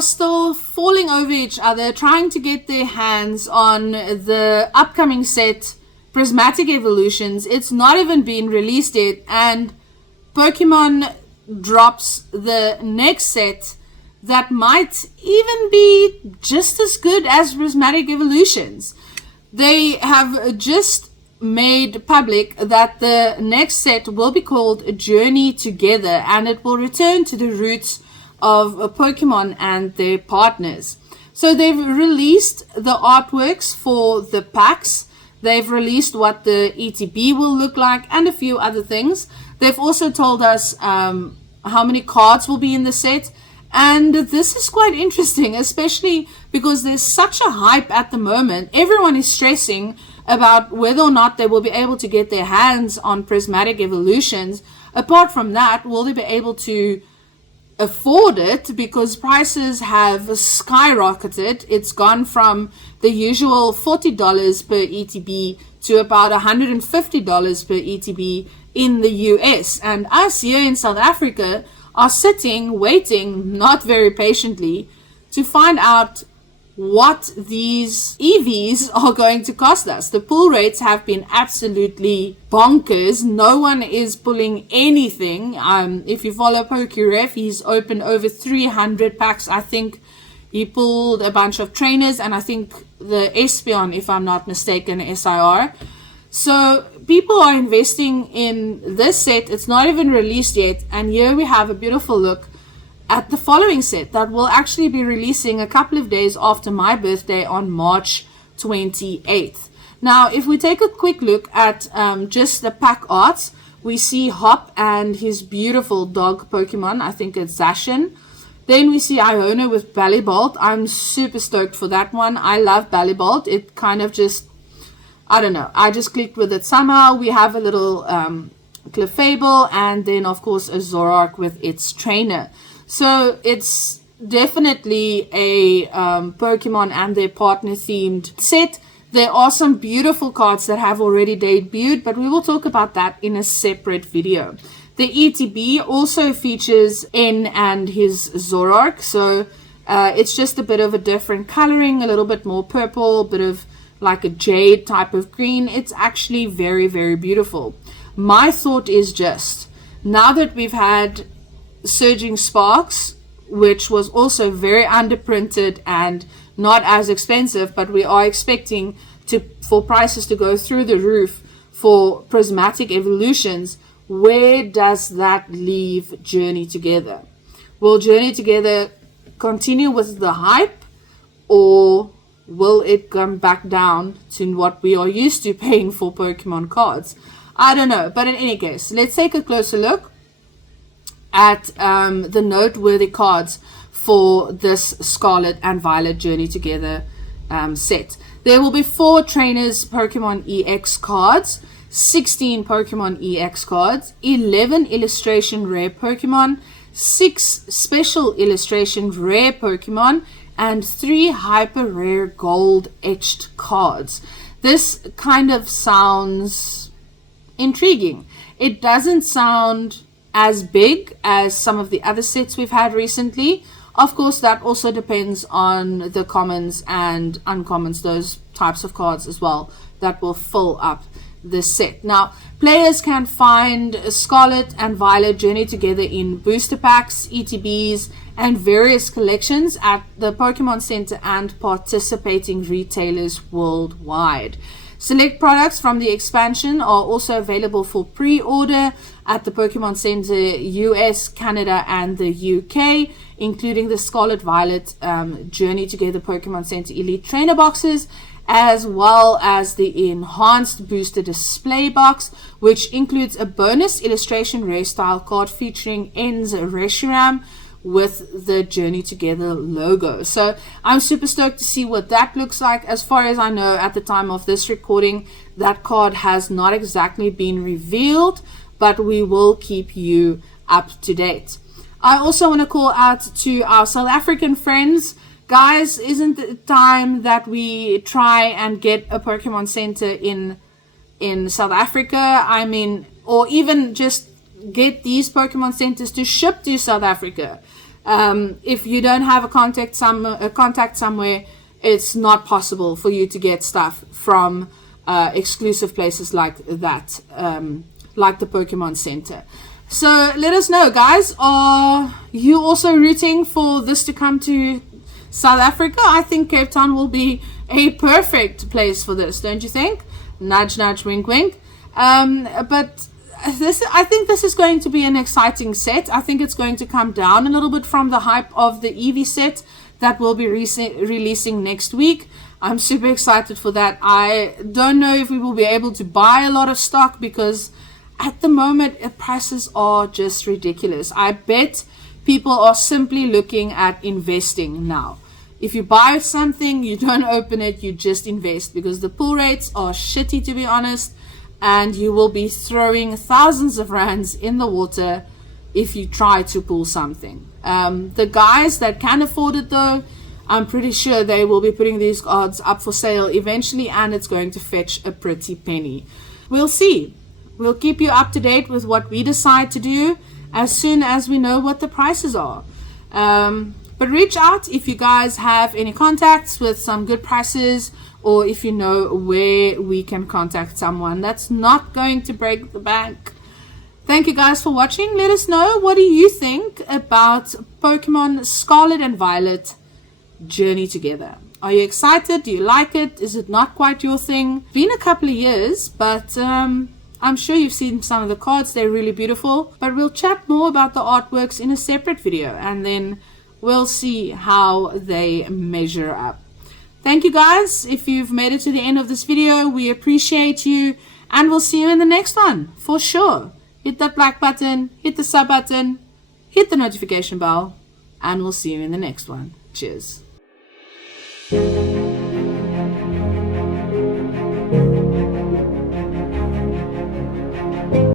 are still falling over each other, trying to get their hands on the upcoming set, Prismatic Evolutions. It's not even been released yet, and Pokemon drops the next set that might even be just as good as Prismatic Evolutions. They have just made public that the next set will be called Journey Together, and it will return to the roots of Pokemon and their partners. So they've released the artworks for the packs. They've released what the ETB will look like and a few other things. They've also told us how many cards will be in the set. And this is quite interesting, especially because there's such a hype at the moment. Everyone is stressing about whether or not they will be able to get their hands on Prismatic Evolutions. Apart from that, will they be able to afford it, because prices have skyrocketed. It's gone from the usual $40 per ETB to about $150 per ETB in the US. And us here in South Africa are sitting, waiting, not very patiently, to find out what these EVs are going to cost us. The pull rates have been absolutely bonkers. No one is pulling anything. If you follow PokeRef, he's opened over 300 packs. I think he pulled a bunch of trainers, and I think the Espeon, if I'm not mistaken, SIR. So people are investing in this set. It's not even released yet, and here we have a beautiful look at the following set that will actually be releasing a couple of days after my birthday on March 28th. Now, if we take a quick look at just the pack arts, we see Hop and his beautiful dog Pokemon. I think it's Zacian. Then we see Iona with Ballybolt. I'm super stoked for that one. I love Ballybolt. It kind of just, I don't know, I just clicked with it somehow. We have a little Clefable, and then of course a Zoroark with its trainer. So it's definitely a Pokemon and their partner themed set. There are some beautiful cards that have already debuted, but we will talk about that in a separate video. The ETB also features N and his Zoroark. So it's just a bit of a different coloring, a little bit more purple, a bit of like a jade type of green. It's actually very, very beautiful. My thought is just, now that we've had Surging Sparks, which was also very underprinted and not as expensive, but we are expecting for prices to go through the roof for Prismatic Evolutions, where does that leave Journey Together? Will Journey Together continue with the hype, or will it come back down to what we are used to paying for Pokemon cards? I don't know, but in any case, let's take a closer look at the noteworthy cards for this Scarlet and Violet Journey Together set. There will be 4 Trainers Pokemon EX cards, 16 Pokemon EX cards, 11 Illustration Rare Pokemon, 6 Special Illustration Rare Pokemon, and 3 Hyper Rare Gold Etched cards. This kind of sounds intriguing. It doesn't sound as big as some of the other sets we've had recently. Of course, that also depends on the commons and uncommons, those types of cards as well, that will fill up the set. Now, players can find Scarlet and Violet Journey Together in booster packs, ETBs, and various collections at the Pokemon Center and participating retailers worldwide. Select products from the expansion are also available for pre-order at the Pokemon Center US, Canada, and the UK, including the Scarlet Violet Journey Together Pokemon Center Elite Trainer boxes, as well as the enhanced booster display box, which includes a bonus illustration rare style card featuring En's Reshiram with the Journey Together logo. So I'm super stoked to see what that looks like. As far as I know, at the time of this recording, that card has not exactly been revealed, but we will keep you up to date. I also want to call out to our South African friends. Guys, isn't it time that we try and get a Pokemon Center in South Africa? I mean, or even just get these Pokemon Centers to ship to South Africa. If you don't have a contact somewhere, it's not possible for you to get stuff from exclusive places like that, like the Pokemon Center. So let us know, guys. Are you also rooting for this to come to South Africa? I think Cape Town will be a perfect place for this, don't you think? Nudge, nudge, wink, wink. But I think this is going to be an exciting set. I think it's going to come down a little bit from the hype of the Eevee set that will be releasing next week. I'm super excited for that. I don't know if we will be able to buy a lot of stock because at the moment prices are just ridiculous. I bet people are simply looking at investing now. If you buy something, you don't open it, you just invest, because the pull rates are shitty, to be honest, and you will be throwing thousands of rands in the water if you try to pull something. The guys that can afford it, though, I'm pretty sure they will be putting these cards up for sale eventually, and it's going to fetch a pretty penny. We'll see. We'll keep you up to date with what we decide to do as soon as we know what the prices are. But reach out if you guys have any contacts with some good prices, or if you know where we can contact someone that's not going to break the bank. Thank you guys for watching. Let us know, what do you think about Pokemon Scarlet and Violet Journey Together? Are you excited? Do you like it? Is it not quite your thing? Been a couple of years, but I'm sure you've seen some of the cards. They're really beautiful. But we'll chat more about the artworks in a separate video, and then we'll see how they measure up. Thank you guys. If you've made it to the end of this video, we appreciate you, and we'll see you in the next one for sure. Hit that like button, hit the sub button, hit the notification bell, and we'll see you in the next one. Cheers.